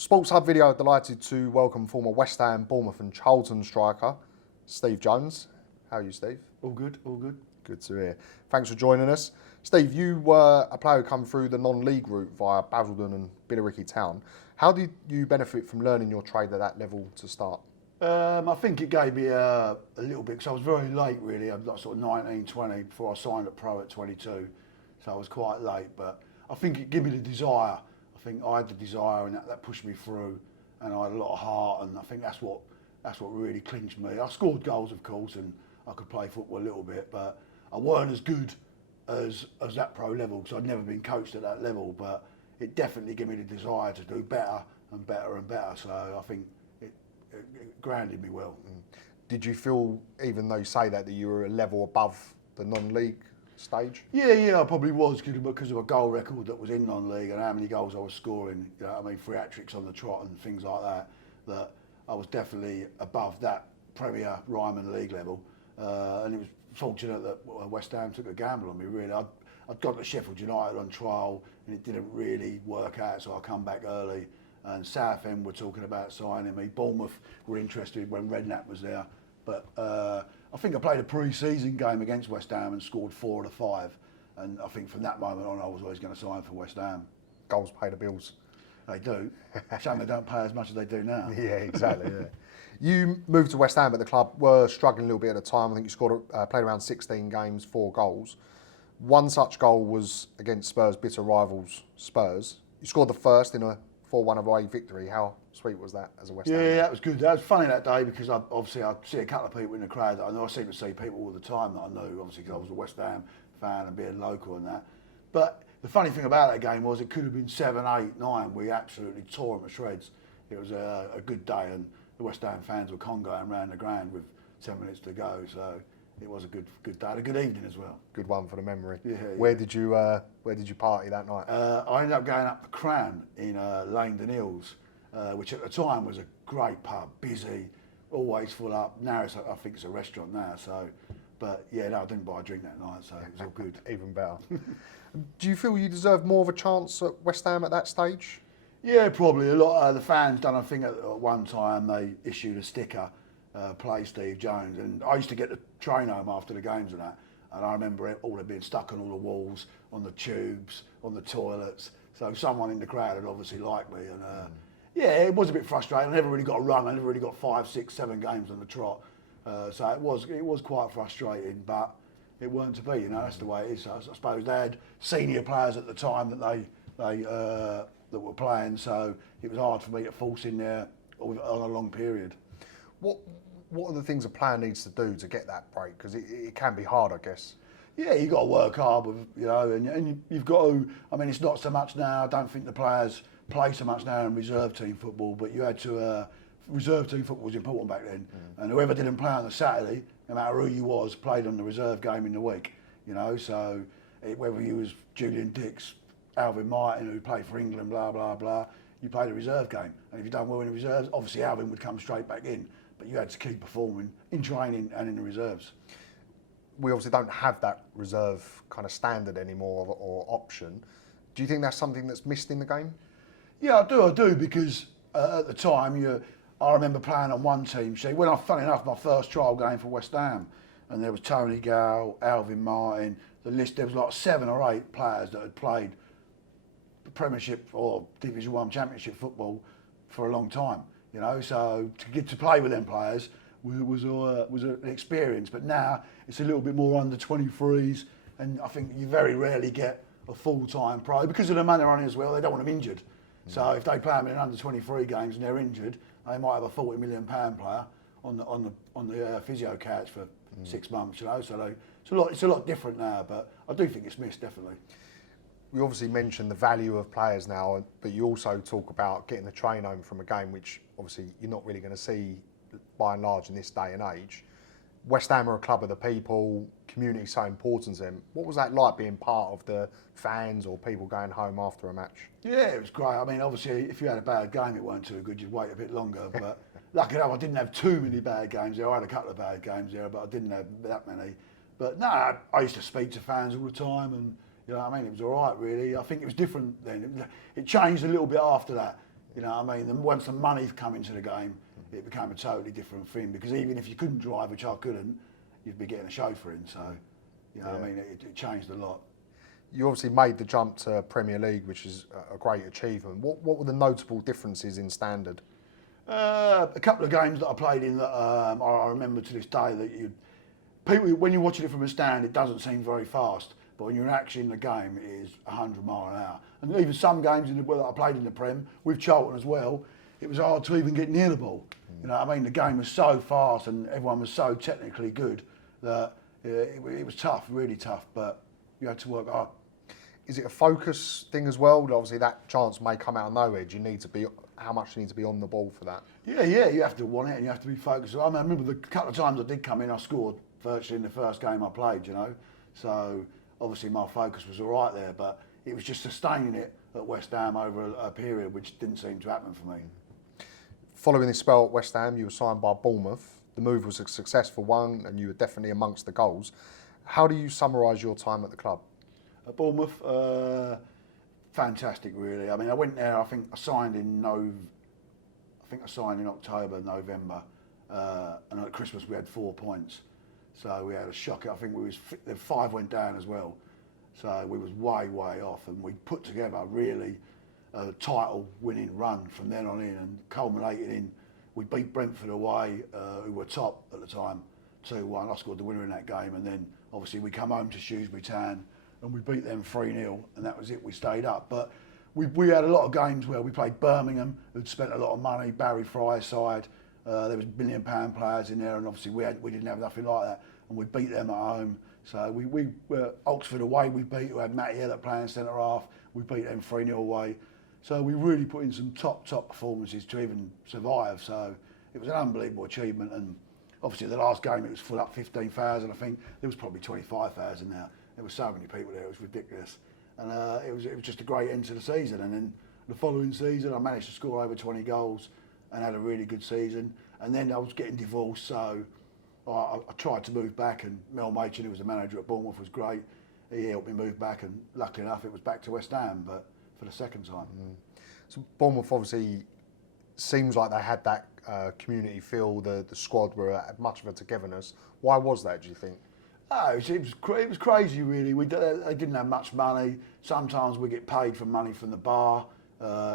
Sports Hub video delighted to welcome former West Ham, Bournemouth and Charlton striker, Steve Jones. How are you, Steve? All good, all good. Good to hear. Thanks for joining us. Steve, you were a player who come through the non-league route via Basildon and Billericay Town. How did you benefit from learning your trade at that level to start? I think it gave me a little bit, because I was very late really. I was like sort of 19, 20 before I signed at pro at 22. So I was quite late, but I think it gave me the desire. I think I had the desire and that pushed me through, and I had a lot of heart, and I think that's what really clinched me. I scored goals, of course, and I could play football a little bit, but I weren't as good as that pro level, because I'd never been coached at that level, but it definitely gave me the desire to do better and better and better. So I think it grounded me well. Did you feel, even though you say that you were a level above the non-league stage? Yeah, I probably was, because of a goal record that was in non-league and how many goals I was scoring. You know what I mean, 3 hat-tricks on the trot and things like that. That I was definitely above that Premier Ryman League level, and it was fortunate that West Ham took a gamble on me. Really, I'd gone to Sheffield United on trial and it didn't really work out, so I come back early. And Southend were talking about signing me. Bournemouth were interested when Redknapp was there, but I think I played a pre-season game against West Ham and scored 4 out of 5. And I think from that moment on, I was always going to sign for West Ham. Goals pay the bills. They do. Shame they don't pay as much as they do now. Yeah, exactly. Yeah. You moved to West Ham, but the club were struggling a little bit at the time. I think you played around 16 games, 4 goals. One such goal was against Spurs' bitter rivals, Spurs. You scored the first in a 4-1 away victory. How sweet was that as a West Ham? Yeah, that was good. That was funny that day, because I see a couple of people in the crowd that I know. I seem to see people all the time that I know, obviously, because I was a West Ham fan and being local and that. But the funny thing about that game was it could have been 7, 8, 9. We absolutely tore them to shreds. It was a good day, and the West Ham fans were congoing around the ground with 10 minutes to go. So it was a good day, and a good evening as well. Good one for the memory. Yeah. Where did you party that night? I ended up going up the Crown in Langdon Hills, which at the time was a great pub, busy, always full up. Now I think it's a restaurant now. So, but yeah, no, I didn't buy a drink that night, so it was all good. Even better. Do you feel you deserved more of a chance at West Ham at that stage? Yeah, probably. A lot of the fans done a thing at one time. They issued a sticker, play Steve Jones, and I used to get the train home after the games and that, and I remember it all being stuck on all the walls, on the tubes, on the toilets. So someone in the crowd had obviously liked me, and yeah, it was a bit frustrating. I never really got a run. I never really got 5, 6, 7 games on the trot. So it was quite frustrating, but it weren't to be. You know, that's the way it is. I suppose they had senior players at the time that that were playing, so it was hard for me to force in there on a long period. What are the things a player needs to do to get that break? Because it can be hard, I guess. Yeah, you've got to work hard, and you've got to. I mean, it's not so much now. I don't think the players play so much now in reserve team football, but you had to. Reserve team football was important back then, and whoever didn't play on the Saturday, no matter who you was, played on the reserve game in the week. You know, so whether you was Julian Dix, Alvin Martin, who played for England, blah blah blah, you played a reserve game, and if you done well in the reserves, obviously Alvin would come straight back in, but you had to keep performing in training and in the reserves. We obviously don't have that reserve kind of standard anymore or option. Do you think that's something that's missed in the game? Yeah, I do, because at the time I remember playing on one team sheet. Funny enough, my first trial game for West Ham, and there was Tony Gale, Alvin Martin, the list, there was like 7 or 8 players that had played Premiership or Division 1 Championship football for a long time, you know, so to get to play with them players was an experience. But now it's a little bit more under 23s, and I think you very rarely get a full-time pro because of the money on it as well. They don't want them injured. So if they play them in under 23 games and they're injured, they might have a £40 million player on the physio couch for 6 months. You know, so it's a lot different now. But I do think it's missed, definitely. We obviously mentioned the value of players now, but you also talk about getting the train home from a game, which obviously you're not really going to see by and large in this day and age. West Ham are a club of the people, community so important to them. What was that like, being part of the fans or people going home after a match? Yeah, it was great. I mean, obviously, if you had a bad game, it weren't too good. You'd wait a bit longer. But lucky enough, I didn't have too many bad games there. I had a couple of bad games there, but I didn't have that many. But no, I used to speak to fans all the time, and you know what I mean. It was all right, really. I think it was different then. It changed a little bit after that. You know what I mean? And once the money come into the game, it became a totally different thing, because even if you couldn't drive, which I couldn't, you'd be getting a chauffeur in. So, you know what I mean? It changed a lot. You obviously made the jump to Premier League, which is a great achievement. What were the notable differences in standard? A couple of games that I played in that I remember to this day, that people, when you're watching it from a stand, it doesn't seem very fast, but when you're actually in the game, it is 100 mile an hour. And even some games that I played in the Prem, with Charlton as well, it was hard to even get near the ball. You know what I mean? The game was so fast and everyone was so technically good that it was tough, really tough, but you had to work hard. Is it a focus thing as well? Obviously, that chance may come out of nowhere. Do you need to be? How much do you need to be on the ball for that? Yeah, you have to want it and you have to be focused. I remember the couple of times I did come in, I scored virtually in the first game I played, you know. So obviously my focus was all right there, but it was just sustaining it at West Ham over a period which didn't seem to happen for me. Following this spell at West Ham, you were signed by Bournemouth. The move was a successful one and you were definitely amongst the goals. How do you summarise your time at the club? At Bournemouth, fantastic really. I mean, I went there, I think I signed in October, November, and at Christmas we had 4 points. So we had a shock. I think the 5 went down as well. So we was way off, and we put together really a title-winning run from then on in, and culminated in, we beat Brentford away, who were top at the time, 2-1. I scored the winner in that game, and then obviously we come home to Shrewsbury Town and we beat them 3-0, and that was it. We stayed up, but we had a lot of games where we played Birmingham, who'd spent a lot of money, Barry Fry's side. There was £1 million players in there, and obviously we didn't have nothing like that, and we beat them at home. So we were Oxford away. We beat, who had Matty Ellett playing centre half. We beat them 3-0 away. So we really put in some top performances to even survive. So it was an unbelievable achievement, and obviously the last game it was full up 15,000. I think there was probably 25,000 now. There were so many people there, it was ridiculous. And it was just a great end to the season. And then the following season, I managed to score over 20 goals and had a really good season. And then I was getting divorced, so I tried to move back. And Mel Machin, who was the manager at Bournemouth, was great. He helped me move back, and luckily enough, it was back to West Ham, but for the second time. So Bournemouth obviously seems like they had that community feel. The squad had much of a togetherness. Why was that, do you think? Oh, it was crazy, really. They didn't have much money. Sometimes we get paid for money from the bar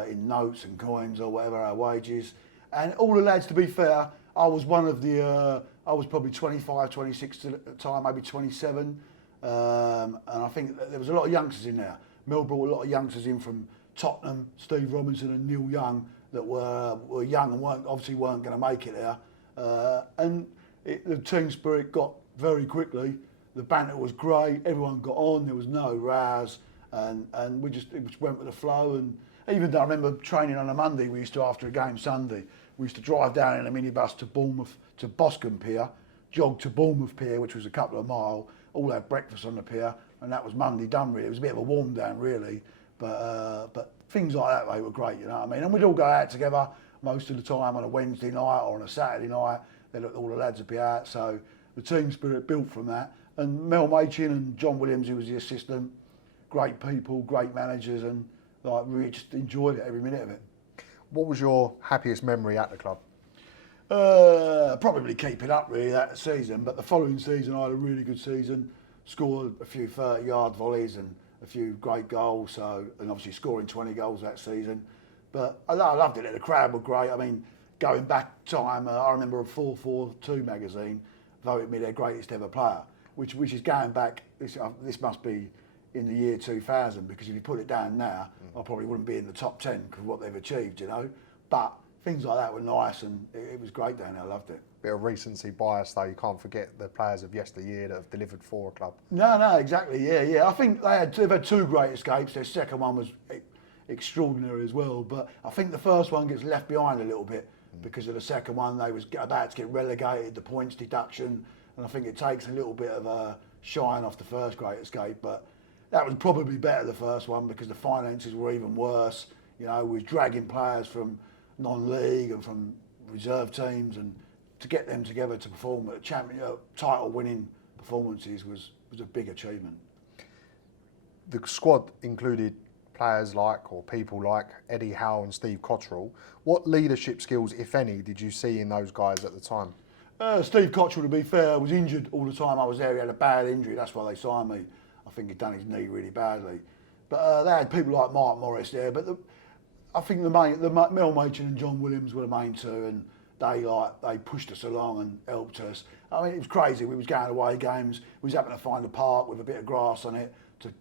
in notes and coins or whatever, our wages. And all the lads, to be fair, I was one of the, I was probably 25, 26 at the time, maybe 27. And I think that there was a lot of youngsters in there. Mel brought a lot of youngsters in from Tottenham, Steve Robinson and Neil Young, that were young and obviously weren't going to make it there. The team spirit got very quickly. The banter was great. Everyone got on. There was no rows, and we just went with the flow. And even though I remember training on a Monday, we used to, after a game Sunday, we used to drive down in a minibus to Bournemouth, to Boscombe Pier, jog to Bournemouth Pier, which was a couple of mile. All had breakfast on the pier, and that was Monday done. Really, it was a bit of a warm down, really. But things like that, they were great. You know what I mean? And we'd all go out together most of the time on a Wednesday night or on a Saturday night. All the lads would be out, so the team spirit built from that. And Mel Machin and John Williams, who was the assistant, great people, great managers, and like really just enjoyed it, every minute of it. What was your happiest memory at the club? Probably keeping up really that season, but the following season I had a really good season, scored a few 30-yard volleys and a few great goals, and obviously scoring 20 goals that season. But I loved it. The crowd were great. I mean, going back time, I remember a 442 magazine voted me their greatest ever player, which is going back, this must be in the year 2000, because if you put it down now, I probably wouldn't be in the top 10 because of what they've achieved, you know. But things like that were nice, and it was great down there. I loved it. Bit of recency bias, though. You can't forget the players of yesteryear that have delivered for a club. No, exactly. Yeah. I think they've had 2 great escapes. Their second one was extraordinary as well. But I think the first one gets left behind a little bit because of the second one. They was about to get relegated, the points deduction, and I think it takes a little bit of a shine off the first great escape. But that was probably better, the first one, because the finances were even worse. You know, we was dragging players from non-league and from reserve teams, and to get them together to perform at title-winning performances was a big achievement. The squad included players like, or people like Eddie Howe and Steve Cotterill. What leadership skills, if any, did you see in those guys at the time? Steve Cotterill, to be fair, was injured all the time I was there. He had a bad injury, that's why they signed me. I think he'd done his knee really badly. But they had people like Mark Morris there. But I think Mel Machin and John Williams were the main two, and they pushed us along and helped us. I mean, it was crazy. We was going away games. We was happening to find a park with a bit of grass on it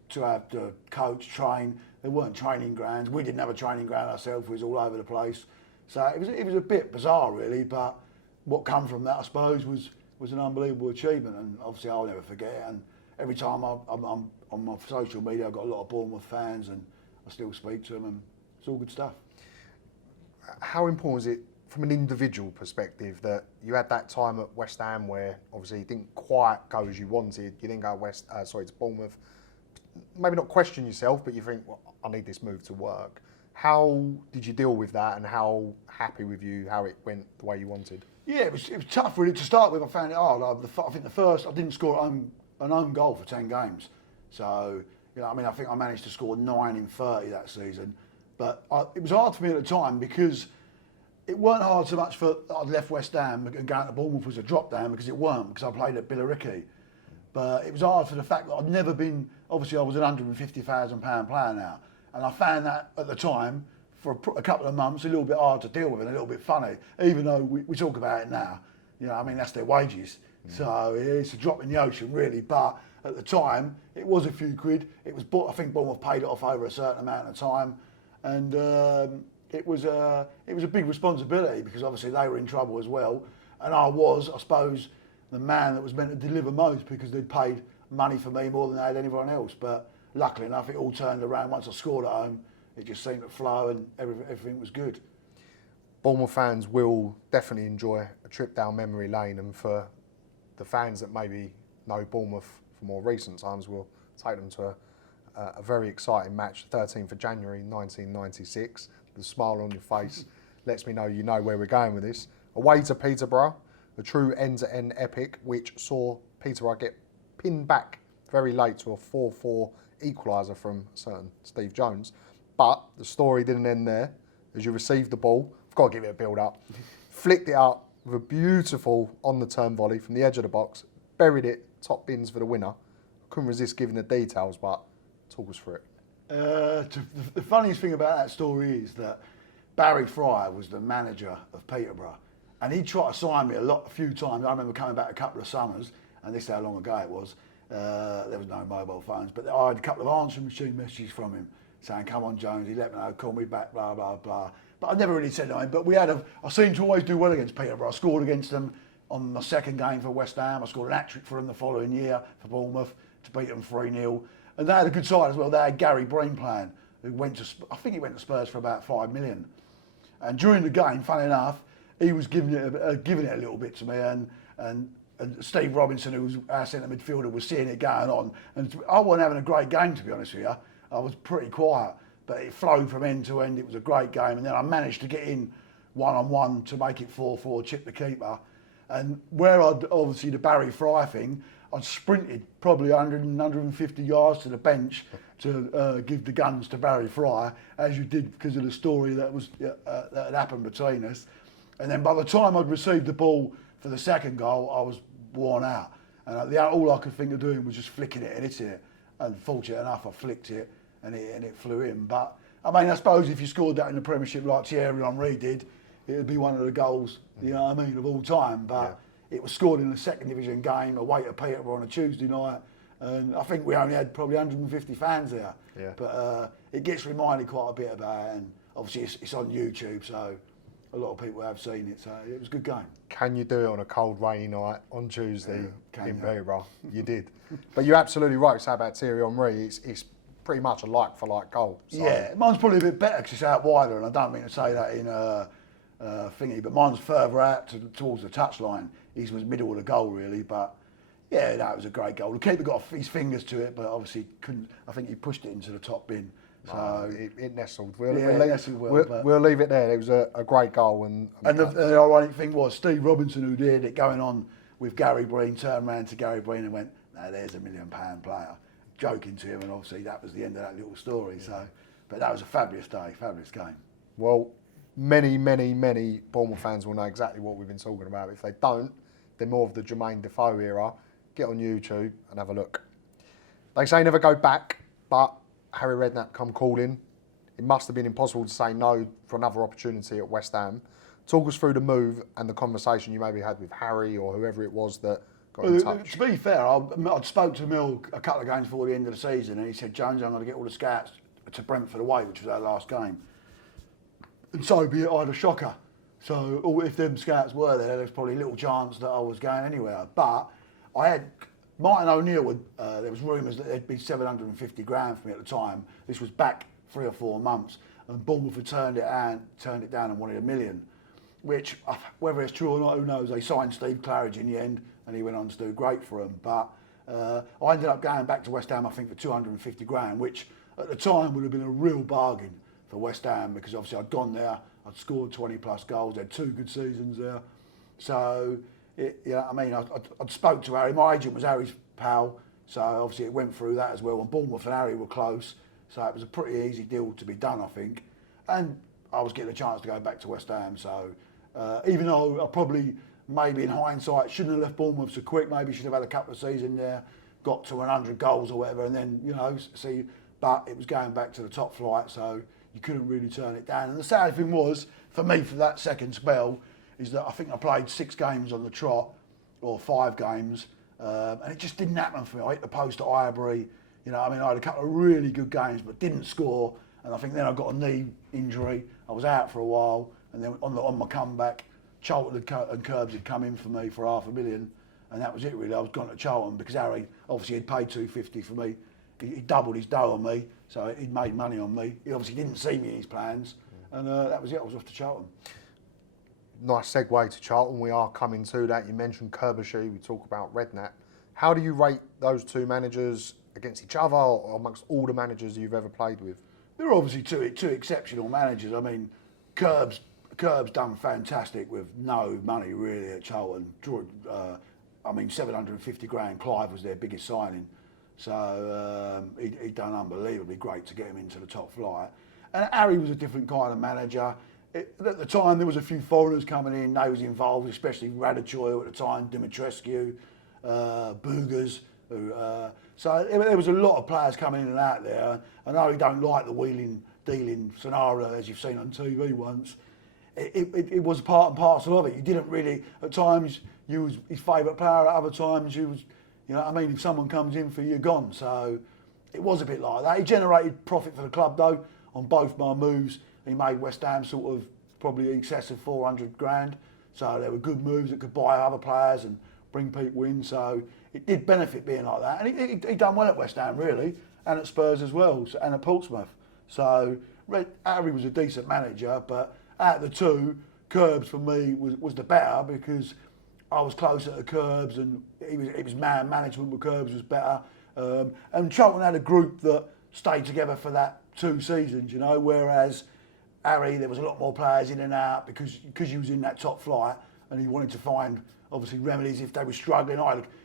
to have the coach train. There weren't training grounds. We didn't have a training ground ourselves. We was all over the place. So it was a bit bizarre, really. But what come from that, I suppose, was an unbelievable achievement, and obviously I'll never forget it. And every time I'm on my social media, I've got a lot of Bournemouth fans, and I still speak to them, and it's all good stuff. How important is it from an individual perspective that you had that time at West Ham where obviously it didn't quite go as you wanted? You didn't go to Bournemouth. Maybe not question yourself, but you think, well, I need this move to work. How did you deal with that, and how happy with you how it went the way you wanted? Yeah, it was tough really to start with. I found it hard. I think the first, I didn't score an own goal for 10 games. So, I think I managed to score 9 in 30 that season. But it was hard for me at the time because it weren't hard so much for I'd left West Ham and going to Bournemouth was a drop down, because it weren't, because I played at Billericay. But it was hard for the fact that I'd never been, obviously I was an £150,000 player now. And I found that at the time, for a couple of months, a little bit hard to deal with and a little bit funny, even though we talk about it now. That's their wages. So it's a drop in the ocean, really. But at the time, it was a few quid. I think Bournemouth paid it off over a certain amount of time. And it was a big responsibility, because obviously they were in trouble as well. And I suppose, the man that was meant to deliver most, because they'd paid money for me more than they had anyone else. But luckily enough, it all turned around. Once I scored at home, it just seemed to flow, and everything was good. Bournemouth fans will definitely enjoy a trip down memory lane, and for the fans that maybe know Bournemouth for more recent times, we'll take them to a very exciting match, 13th of January 1996. The smile on your face lets me know you know where we're going with this. Away to Peterborough, a true end-to-end epic, which saw Peterborough get pinned back very late to a 4-4 equaliser from a certain Steve Jones. But the story didn't end there. As you received the ball, I've got to give it a build-up, flicked it up with a beautiful on-the-turn volley from the edge of the box, buried it, top bins for the winner. Couldn't resist giving the details, but talk us through it. The funniest thing about that story is that Barry Fry was the manager of Peterborough, and he tried to sign me a few times. I remember coming back a couple of summers, and this is how long ago it was. There was no mobile phones, but I had a couple of answering machine messages from him saying, "Come on, Jones, he let me know, call me back, blah, blah, blah." But I never really said anything. But I seemed to always do well against Peterborough. I scored against them on my second game for West Ham. I scored an hat-trick for them the following year for Bournemouth to beat them 3-0. And they had a good side as well. They had Gary Breen playing, who I think he went to Spurs for about 5 million. And during the game, funny enough, he was giving it a little bit to me, and Steve Robinson, who was our centre midfielder, was seeing it going on. And I wasn't having a great game, to be honest with you. I was pretty quiet, but it flowed from end to end. It was a great game, and then I managed to get in one-on-one to make it 4-4, chip the keeper. And where obviously the Barry Fry thing, I'd sprinted probably 150 yards to the bench to give the guns to Barry Fry, as you did because of the story that had happened between us. And then by the time I'd received the ball for the second goal, I was worn out. And all I could think of doing was just flicking it and hitting it. And fortunate enough, I flicked it and it flew in. But I suppose if you scored that in the Premiership like Thierry Henry did, it would be one of the goals, of all time. But it was scored in a second division game away to Peterborough on a Tuesday night. And I think we only had probably 150 fans there. Yeah. But it gets reminded quite a bit about it. And obviously it's on YouTube, so a lot of people have seen it. So it was a good game. Can you do it on a cold, rainy night on Tuesday in Peterborough? You did. But you're absolutely right to say about Thierry Henry. It's pretty much a like-for-like goal. So. Yeah, mine's probably a bit better because it's out wider, and I don't mean to say that in thingy, but mine's further out towards the touchline. His was middle of the goal, really, but yeah, that was a great goal. The keeper got his fingers to it, but obviously couldn't. I think he pushed it into the top bin. So it nestled. We'll leave it there. It was a great goal. And the ironic thing was Steve Robinson, who did it, going on with Gary Breen, turned around to Gary Breen and went, "No, there's £1 million player," joking to him, and obviously that was the end of that little story. So But that was a fabulous day, fabulous game. Well, many Bournemouth fans will know exactly what we've been talking about. If they don't, they're more of the Jermaine Defoe era. Get on YouTube and have a look. They say never go back, but Harry Redknapp come calling. It must have been impossible to say no for another opportunity at West Ham. Talk us through the move and the conversation you maybe had with Harry or whoever it was that got in touch. To be fair, I'd spoke to Mill a couple of games before the end of the season, and he said, Jones, I'm going to get all the scouts to Brentford away, which was our last game. And so be it, I had a shocker. So if them scouts were there's probably little chance that I was going anywhere. But I had Martin O'Neill. There was rumours that there'd be 750 grand for me at the time. This was back 3 or 4 months, and Bournemouth had turned it down and wanted $1 million. Which, whether it's true or not, who knows? They signed Steve Claridge in the end, and he went on to do great for them. But I ended up going back to West Ham, I think, for 250 grand, which at the time would have been a real bargain for West Ham, because obviously I'd gone there, I'd scored 20 plus goals, had 2 good seasons there. So, I'd spoke to Harry. My agent was Harry's pal, so obviously it went through that as well. And Bournemouth and Harry were close, so it was a pretty easy deal to be done, I think. And I was getting a chance to go back to West Ham, so even though I probably, maybe in hindsight, shouldn't have left Bournemouth so quick, maybe should have had a couple of seasons there, got to 100 goals or whatever, and then, see, but it was going back to the top flight, so you couldn't really turn it down. And the sad thing was, for me, for that second spell, is that I think I played 6 games on the trot, or 5 games, and it just didn't happen for me. I hit the post at Ivory, I had a couple of really good games, but didn't score, and I think then I got a knee injury. I was out for a while, and then on my comeback, Charlton and Curbs had come in for me for $500,000, and that was it really. I was gone to Charlton because Harry obviously had paid $250 for me. He doubled his dough on me, so he'd made money on me. He obviously didn't see me in his plans, and that was it. I was off to Charlton. Nice segue to Charlton. We are coming to that. You mentioned Kerbishy. We talk about Redknapp. How do you rate those 2 managers against each other, or amongst all the managers you've ever played with? They're obviously two exceptional managers. I mean, Curbs done fantastic with no money really at Charlton. 750 grand. Clive was their biggest signing, so he'd done unbelievably great to get him into the top flight. And Harry was a different kind of manager. At the time, there was a few foreigners coming in. They was involved, especially Radachoy at the time, Dimitrescu, Boogers. So there was a lot of players coming in and out there. I know he don't like the wheeling, dealing scenario as you've seen on TV once. It was part and parcel of it. You didn't really, at times, you was his favourite player. At other times, you was, if someone comes in for you, you're gone. So it was a bit like that. He generated profit for the club though on both my moves. He made West Ham sort of probably in excess of 400 grand. So there were good moves that could buy other players and bring people in. So it did benefit being like that. And he done well at West Ham really, and at Spurs as well, and at Portsmouth. So Harry was a decent manager, but out of the 2, Curbs for me was the better, because I was closer to Curbs, and it was man management with Curbs was better. And Charlton had a group that stayed together for that 2 seasons, whereas Harry, there was a lot more players in and out because he was in that top flight, and he wanted to find obviously remedies if they were struggling.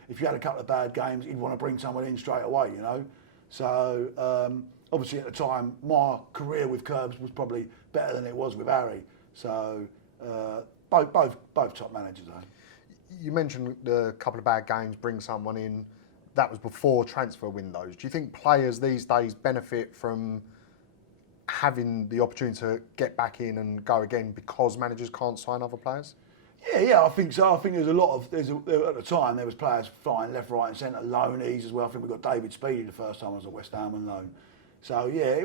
If you had a couple of bad games, he'd want to bring someone in straight away, So obviously at the time, my career with Curbs was probably better than it was with Harry. So both top managers, though. You mentioned a couple of bad games, bring someone in. That was before transfer windows. Do you think players these days benefit from having the opportunity to get back in and go again because managers can't sign other players? Yeah, I think so. I think there's a lot of, at the time there was players flying left, right and centre, loanees as well. I think we got David Speedy the first time I was at West Ham on loan. So yeah,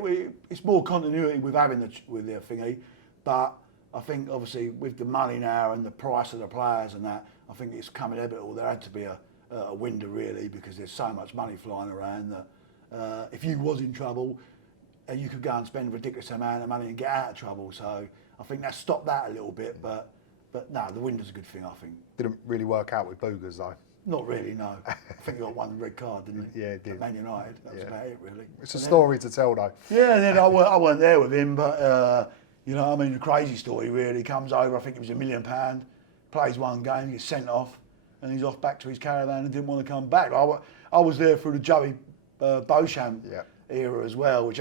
it's more continuity with having with their thingy, but I think obviously with the money now and the price of the players and that, I think it's coming inevitable. There had to be a window really, because there's so much money flying around that if you was in trouble, you could go and spend a ridiculous amount of money and get out of trouble. So I think that stopped that a little bit, but no, the window's a good thing, I think. Didn't really work out with Boogers though. Not really, no. I think he got 1 red card, didn't he? Yeah, he did. At Man United, that was about it really. It's a story to tell though. Yeah, and then I weren't there with him, but a crazy story really. He comes over, I think it was £1 million, plays 1 game, gets sent off, and he's off back to his caravan and didn't want to come back. I was there through the Joey Beauchamp era as well, which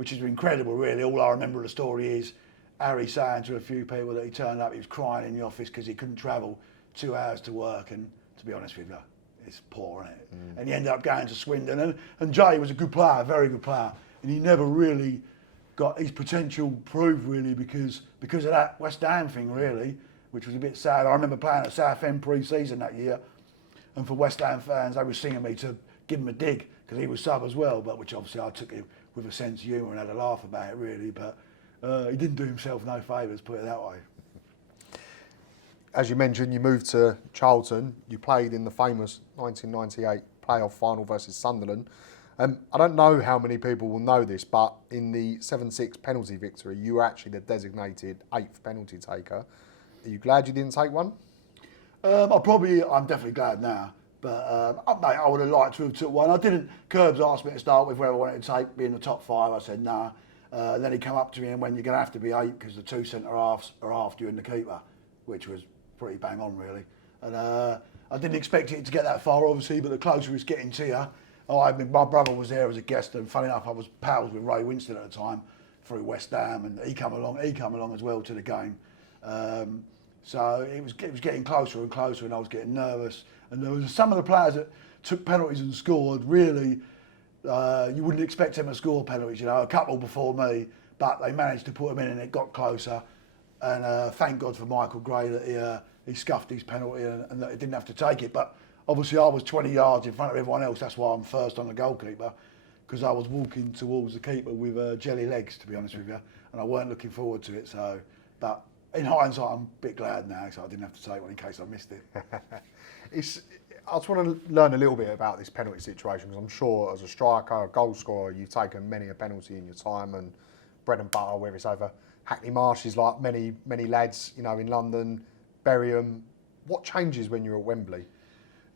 which is incredible, really. All I remember of the story is Harry saying to a few people that he turned up, he was crying in the office because he couldn't travel 2 hours to work. And to be honest with you, it's poor, isn't it? And he ended up going to Swindon. And Jay was a good player, a very good player. And he never really got his potential proved, really, because of that West Ham thing, really, which was a bit sad. I remember playing at Southend pre-season that year. And for West Ham fans, they were singing me to give him a dig because he was sub as well, but which obviously I took it with a sense of humour and had a laugh about it, really. But he didn't do himself no favours, put it that way. As you mentioned, you moved to Charlton. You played in the famous 1998 playoff final versus Sunderland. I don't know how many people will know this, but in the 7-6 penalty victory, you were actually the designated 8th penalty taker. Are you glad you didn't take one? I'm definitely glad now. But mate, I would have liked to have took one. I didn't. Curbs asked me to start with where I wanted to take, be in the top 5. I said nah. Then he came up to me and went, "You're going to have to be 8 because the 2 centre halves are after you and the keeper," which was pretty bang on, really. And I didn't expect it to get that far, obviously, but the closer it's getting to you. My brother was there as a guest, and funny enough, I was pals with Ray Winston at the time through West Ham, and he come along as well to the game. So it was getting closer and closer, and I was getting nervous. And there was some of the players that took penalties and scored. Really, you wouldn't expect them to score penalties. A couple before me, but they managed to put them in, and it got closer. And thank God for Michael Gray that he scuffed his penalty and that he didn't have to take it. But obviously, I was 20 yards in front of everyone else. That's why I'm first on the goalkeeper, because I was walking towards the keeper with jelly legs, to be honest with you, and I weren't looking forward to it. So, but in hindsight, I'm a bit glad now, so I didn't have to take one in case I missed it. I just want to learn a little bit about this penalty situation, because I'm sure as a striker, a goal scorer, you've taken many a penalty in your time, and bread and butter, whether it's over Hackney Marshes, like many lads, in London, bury them. What changes when you're at Wembley?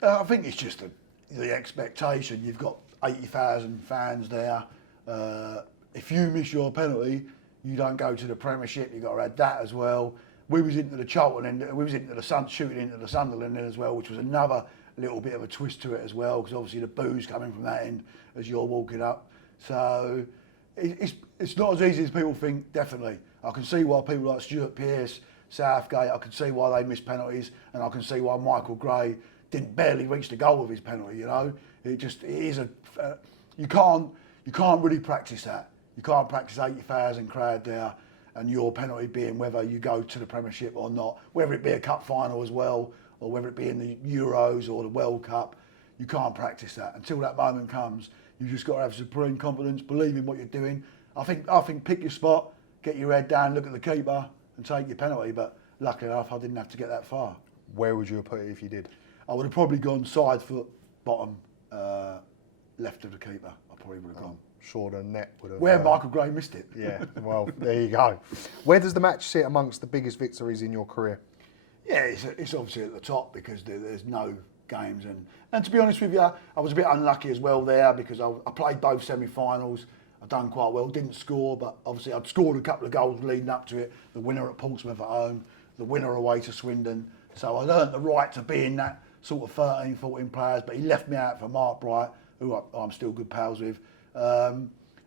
I think it's just the expectation. You've got 80,000 fans there. If you miss your penalty, you don't go to the Premiership. You've got to add that as well. We was into the Charlton end. We was into the shooting into the Sunderland end as well, which was another little bit of a twist to it as well, because obviously the booze coming from that end as you're walking up. So it's not as easy as people think. Definitely, I can see why people like Stuart Pearce, Southgate. I can see why they missed penalties, and I can see why Michael Gray didn't barely reach the goal with his penalty. It is you can't really practice that. You can't practice 80,000 crowd there, and your penalty being whether you go to the Premiership or not, whether it be a cup final as well, or whether it be in the Euros or the World Cup. You can't practice that until that moment comes. You just got to have supreme confidence, believe in what you're doing. I think pick your spot, get your head down, look at the keeper, and take your penalty. But luckily enough, I didn't have to get that far. Where would you have put it if you did? I would have probably gone side foot, bottom, left of the keeper. I probably would have gone. Sure, the net would have... Where Michael Gray missed it. Yeah, well, there you go. Where does the match sit amongst the biggest victories in your career? Yeah, it's obviously at the top because there's no games. And to be honest with you, I was a bit unlucky as well there because I played both semi-finals. I've done quite well, didn't score, but obviously I'd scored a couple of goals leading up to it. The winner at Portsmouth at home, the winner away to Swindon. So I learned the right to be in that sort of 13, 14 players, but he left me out for Mark Bright, who I'm still good pals with.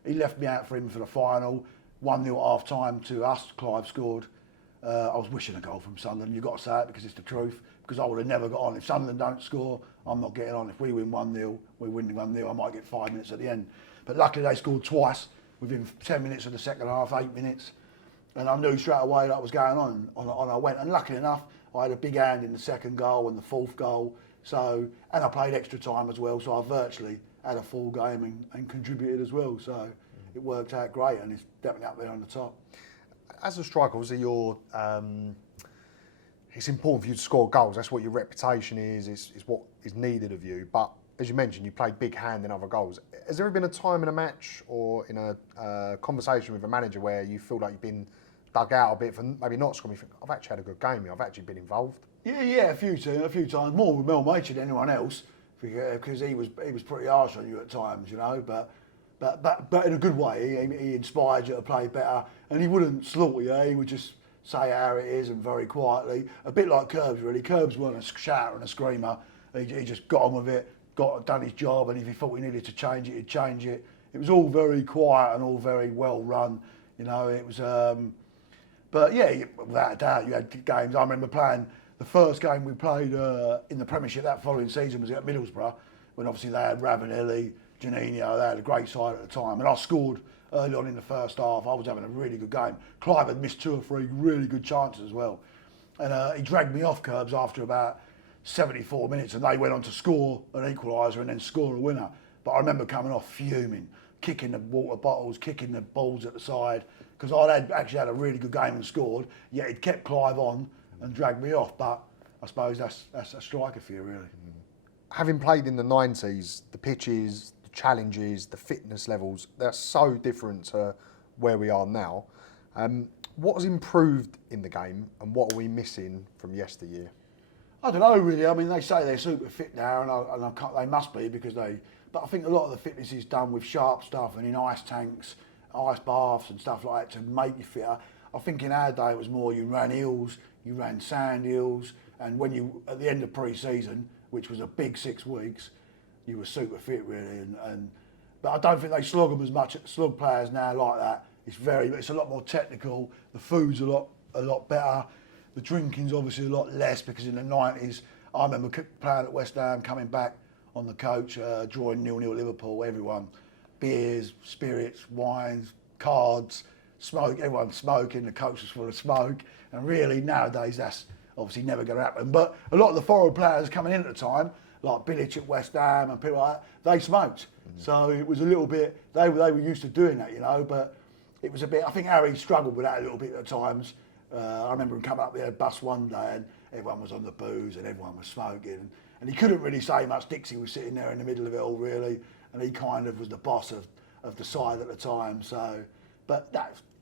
He left me out for him for the final. 1-0 at half time to us. Clive scored. I was wishing a goal from Sunderland. You've got to say it because it's the truth. Because I would have never got on. If Sunderland don't score, I'm not getting on. If we win 1-0, we win 1-0, I might get 5 minutes at the end. But luckily they scored twice within 10 minutes of the second half, 8 minutes. And I knew straight away that was going on. On I went. And luckily enough, I had a big hand in the second goal and the fourth goal. And I played extra time as well. So I virtually had a full game and contributed as well. So it worked out great, and it's definitely up there on the top. As a striker, obviously it's important for you to score goals. That's what your reputation is. It's what is needed of you. But as you mentioned, you played big hand in other goals. Has there ever been a time in a match or in a conversation with a manager where you feel like you've been dug out a bit for maybe not scoring? You think, I've actually had a good game here. I've actually been involved. Yeah, a few times. More with Mel Machin than anyone else, because he was pretty harsh on you at times, But in a good way, he inspired you to play better, and he wouldn't slaughter you. He would just say how it is and very quietly, a bit like Curbs really. Curbs weren't a shouter and a screamer. He just got on with it, done his job, and if he thought he needed to change it, he'd change it. it was all very quiet and all very well run. You know, it was. But yeah, without a doubt, you had games. I remember playing the first game we played in the Premiership that following season was at Middlesbrough, when obviously they had Ravanelli, Janino, they had a great side at the time, and I scored early on in the first half. I was having a really good game. Clive had missed 2 or 3 really good chances as well, and he dragged me off curbs after about 74 minutes, and they went on to score an equaliser and then score a winner. But I remember coming off fuming, kicking the water bottles, kicking the balls at the side, because I'd actually had a really good game and scored, yet he'd kept Clive on and dragged me off. But I suppose that's a striker for you, really. Having played in the 90s, the pitches, the challenges, the fitness levels, they're so different to where we are now. What has improved in the game, and what are we missing from yesteryear? I don't know, really. I mean, they say they're super fit now, and I can't, they must be, because they... But I think a lot of the fitness is done with sharp stuff and in ice tanks, ice baths and stuff like that to make you fitter. I think in our day it was more you ran hills, you ran sand hills, and when you, at the end of pre-season, which was a big 6 weeks, you were super fit, really. But I don't think they slog them as much, slog players now like that. It's a lot more technical, the food's a lot better, the drinking's obviously a lot less, because in the 90s, I remember playing at West Ham, coming back on the coach, drawing 0-0 Liverpool, everyone, beers, spirits, wines, cards, smoke, everyone smoking, the coach was full of smoke, and really nowadays that's obviously never going to happen. But a lot of the forward players coming in at the time, like Bilic at West Ham and people like that, they smoked. So it was a little bit, they were used to doing that, you know, but it was a bit, I think Harry struggled with that a little bit at times. I remember him coming up there, bus one day, and everyone was on the booze and everyone was smoking. And he couldn't really say much. Dixie was sitting there in the middle of it all, really, and he kind of was the boss of the side at the time. So, but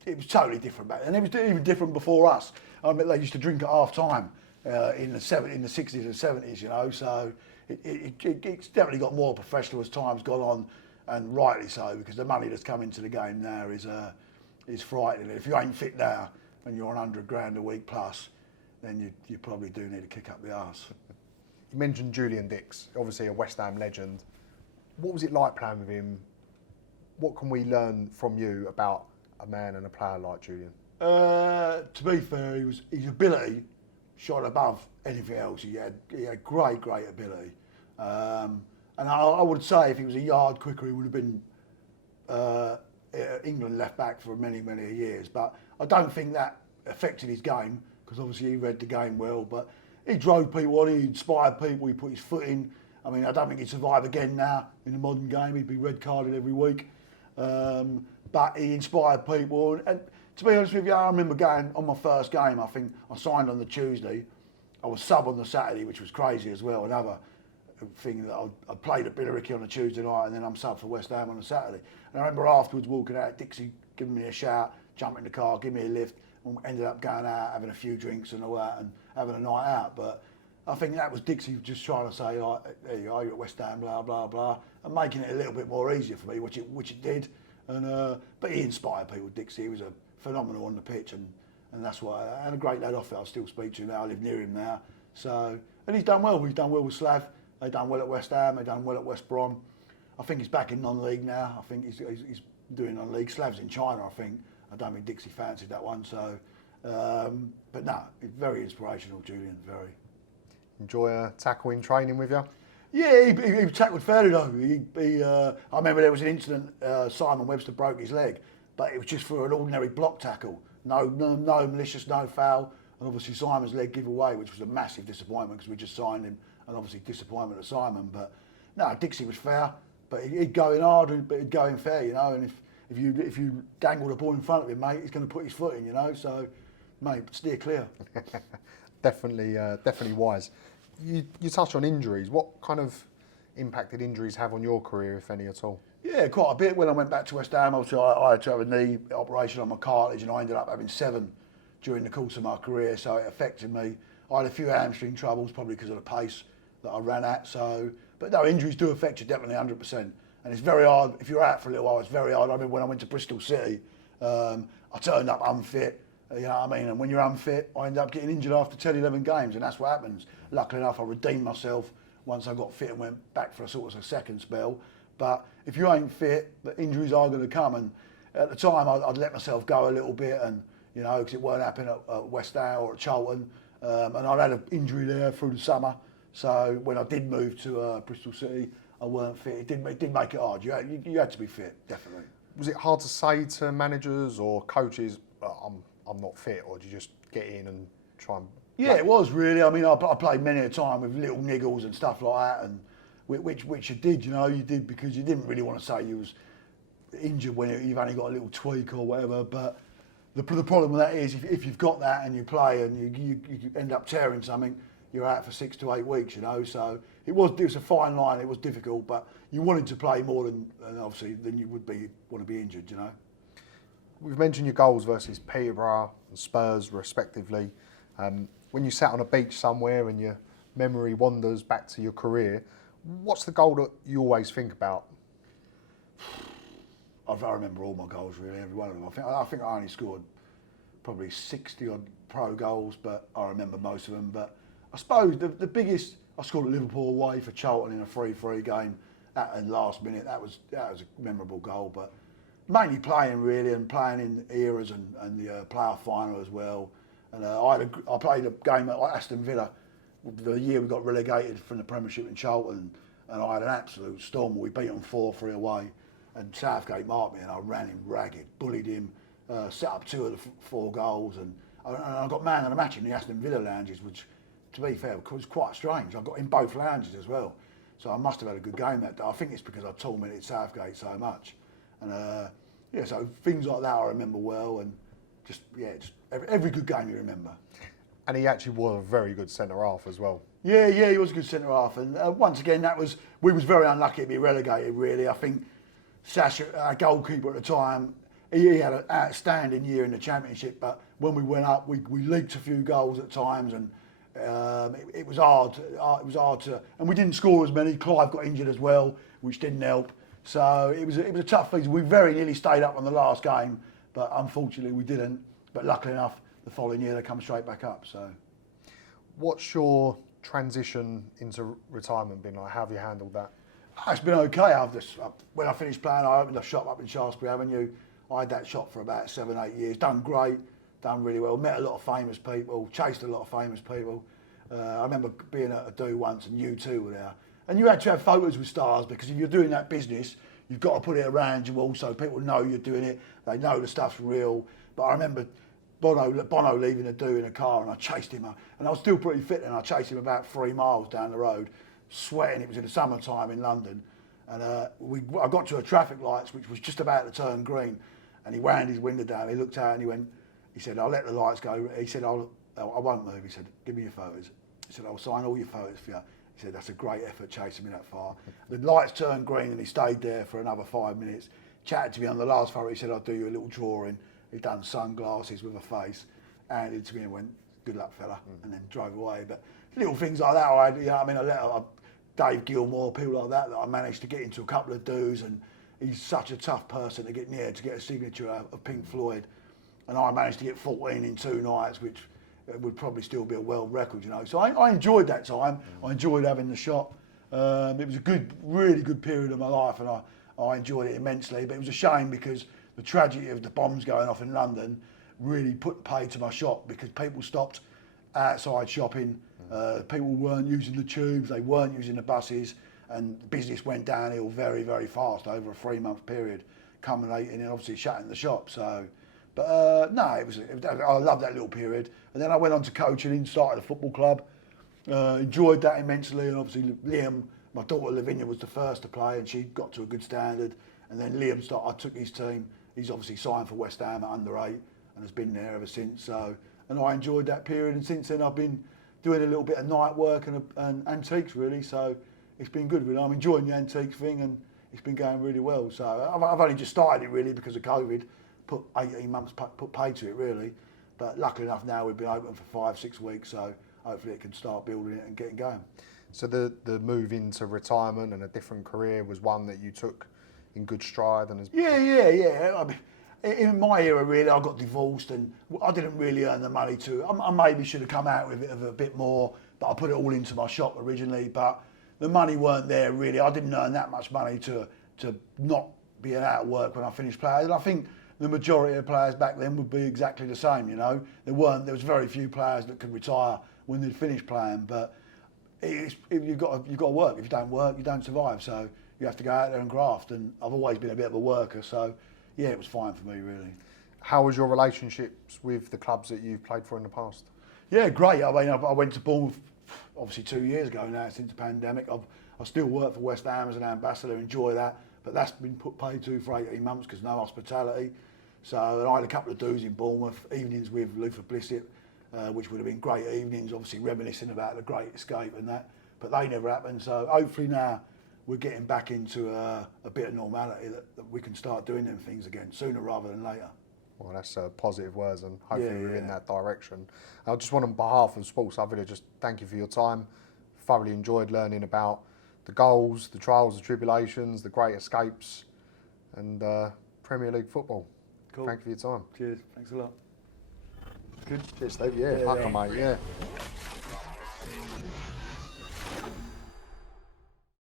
it was totally different back then. And it was even different before us. I mean, they used to drink at half time in the 60s and 70s, you know. So it's definitely got more professional as time's gone on, and rightly so, because the money that's come into the game now is frightening. If you ain't fit now and you're on £100,000 a week plus, then you probably do need to kick up the arse. You mentioned Julian Dix, obviously a West Ham legend. What was it like playing with him? What can we learn from you about a man and a player like Julian? To be fair, his ability shot above anything else. He had great ability. And I would say if he was a yard quicker, he would have been England left back for many years. But I don't think that affected his game, because obviously he read the game well. But he drove people on, he inspired people, he put his foot in. I mean, I don't think he'd survive again now in the modern game. He'd be red carded every week. But he inspired people. And to be honest with you, I remember going on my first game. I think I signed on the Tuesday. I was sub on the Saturday, which was crazy as well. Another thing that I played at Billericay on a Tuesday night, and then I'm sub for West Ham on a Saturday. And I remember afterwards walking out, Dixie giving me a shout, jumping in the car, giving me a lift, and ended up going out, having a few drinks and all that, and having a night out. But I think that was Dixie just trying to say, like, there you are, you're at West Ham, blah, blah, blah, and making it a little bit more easier for me, which it did. And but he inspired people, Dixie. He was a phenomenal on the pitch, and that's why, and a great lad off it. I still speak to him now, I live near him now. So, and he's done well. He's done well with Slav. They've done well at West Ham, they've done well at West Brom. I think he's back in non-league now. I think he's doing non-league. Slav's in China, I think. I don't think Dixie fancied that one, so... but no, very inspirational, Julian, very. Enjoy a tackle in training with you? Yeah, he tackled fairly though. I remember there was an incident, Simon Webster broke his leg, but it was just for an ordinary block tackle. No malicious, no foul, and obviously Simon's leg give away, which was a massive disappointment because we just signed him, and obviously disappointment at Simon. But no, Dixie was fair, but he'd go in hard, but he'd go in fair, you know, and if you dangle the ball in front of him, mate, he's going to put his foot in, you know, so... Mate, steer clear. Definitely wise. You touched on injuries. What kind of impact did injuries have on your career, if any at all? Yeah, quite a bit. When I went back to West Ham, obviously I had to have a knee operation on my cartilage, and I ended up having 7 during the course of my career, so it affected me. I had a few hamstring troubles, probably because of the pace that I ran at. So, but no, injuries do affect you definitely 100%, and it's very hard. If you're out for a little while, it's very hard. I remember when I went to Bristol City, I turned up unfit. You know what I mean? And when you're unfit, I end up getting injured after 10, 11 games, and that's what happens. Luckily enough, I redeemed myself once I got fit and went back for a sort of a second spell. But if you ain't fit, the injuries are going to come. And at the time, I'd let myself go a little bit, and because it weren't happening at West Ham or at Charlton, and I'd had an injury there through the summer. So when I did move to Bristol City, I weren't fit. It did make it hard. You had to be fit, definitely. Was it hard to say to managers or coaches, I'm not fit, or did you just get in and try and... Yeah, it was really. I mean, I played many a time with little niggles and stuff like that, and which you did, you did because you didn't really want to say you was injured when you've only got a little tweak or whatever. But the problem with that is if you've got that and you play and you end up tearing something, you're out for 6 to 8 weeks, So it was a fine line. It was difficult, but you wanted to play more than you would want to be injured, We've mentioned your goals versus Peterborough and Spurs, respectively. When you sat on a beach somewhere and your memory wanders back to your career, what's the goal that you always think about? I remember all my goals, really, every one of them. I think I only scored probably 60 odd pro goals, but I remember most of them. But I suppose the biggest, I scored at Liverpool away for Charlton in a 3-3 game at the last minute. That was a memorable goal, but mainly playing really, and playing in eras and the playoff final as well. And I played a game at Aston Villa the year we got relegated from the Premiership in Charlton, and I had an absolute storm. We beat them 4-3 away, and Southgate marked me, and I ran him ragged, bullied him, set up 2 of the 4 goals, and I got man of the match in the Aston Villa lounges, which, to be fair, was quite strange. I got in both lounges as well, so I must have had a good game that day. I think it's because I tormented Southgate so much, and so things like that I remember well, and just every good game you remember. And he actually was a very good centre-half as well. Yeah, he was a good centre-half, and once again, we was very unlucky to be relegated, really. I think Sasha, our goalkeeper at the time, he had an outstanding year in the Championship, but when we went up, we leaked a few goals at times, and it was hard. It was hard to, and we didn't score as many. Clive got injured as well, which didn't help. So it was a tough season. We very nearly stayed up on the last game, but unfortunately we didn't. But luckily enough, the following year they come straight back up. So, what's your transition into retirement been like? How have you handled that? It's been okay. When I finished playing, I opened a shop up in Shaftesbury Avenue. I had that shop for about 7-8 years. Done great, done really well. Met a lot of famous people, chased a lot of famous people. I remember being at a do once, and U2 were there. And you had to have photos with stars, because if you're doing that business, you've got to put it around you all so people know you're doing it. They know the stuff's real. But I remember Bono leaving a do in a car, and I chased him, and I was still pretty fit, and I chased him about 3 miles down the road, sweating. It was in the summertime in London, and I got to a traffic lights which was just about to turn green, and he wound his window down. He looked out and he said, "I'll let the lights go." He said, I won't move." He said, "Give me your photos." He said, "I'll sign all your photos for you." He said, "That's a great effort chasing me that far." The lights turned green, and he stayed there for another 5 minutes, chatted to me on the last photo. He said, "I'll do you a little drawing." He'd done sunglasses with a face, handed to me and went, "Good luck, fella," and then drove away. But little things like that, I let Dave Gilmore, people like that I managed to get into a couple of do's, and he's such a tough person to get near, to get a signature of Pink Floyd, and I managed to get 14 in 2 nights, which would probably still be a world record, So I enjoyed that time. I enjoyed having the shop. It was a really good period of my life, and I enjoyed it immensely. But it was a shame because the tragedy of the bombs going off in London really put pay to my shop, because people stopped outside shopping. People weren't using the tubes, they weren't using the buses, and business went downhill very, very fast over a 3-month period, culminating in obviously shutting the shop. So, but I loved that little period. And then I went on to coaching and started a football club. Enjoyed that immensely, and obviously Liam, my daughter Lavinia, was the first to play, and she got to a good standard. And then Liam I took his team. He's obviously signed for West Ham at under 8 and has been there ever since. So, and I enjoyed that period, and since then I've been doing a little bit of night work and antiques really. So it's been good really. I'm enjoying the antique thing, and it's been going really well. So I've only just started it really because of COVID. Put 18 months put pay to it really, but luckily enough now we've been open for 5-6 weeks. So hopefully it can start building it and getting going. So the move into retirement and a different career was one that you took in good stride and has... Yeah. I mean, in my era, really, I got divorced and I didn't really earn the money I maybe should have come out with it a bit more, but I put it all into my shop originally. But the money weren't there really. I didn't earn that much money to to not being out of work when I finished playing. And I think the majority of players back then would be exactly the same. You know, there was very few players that could retire when they'd finished playing. But you've got to work. If you don't work, you don't survive. So you have to go out there and graft. And I've always been a bit of a worker. So yeah, it was fine for me really. How was your relationships with the clubs that you've played for in the past? Yeah, great. I mean, I went to Bournemouth obviously 2 years ago now since the pandemic. I still work for West Ham as an ambassador, enjoy that, but that's been paid to for 18 months because no hospitality. So and I had a couple of do's in Bournemouth, evenings with Luther Blissett, which would have been great evenings, obviously reminiscing about the Great Escape and that, but they never happened. So hopefully now we're getting back into a bit of normality that we can start doing them things again sooner rather than later. Well, that's positive words, and hopefully we're in Yeah. that direction. I just want, on behalf of Sports Hub Villa, just thank you for your time. Thoroughly enjoyed learning about the goals, the trials, the tribulations, the great escapes, and Premier League football. Cool. Thank you for your time. Cheers. Thanks a lot. Good. Cheers, Steve. Yeah, Yeah, fuck 'em, mate. Yeah.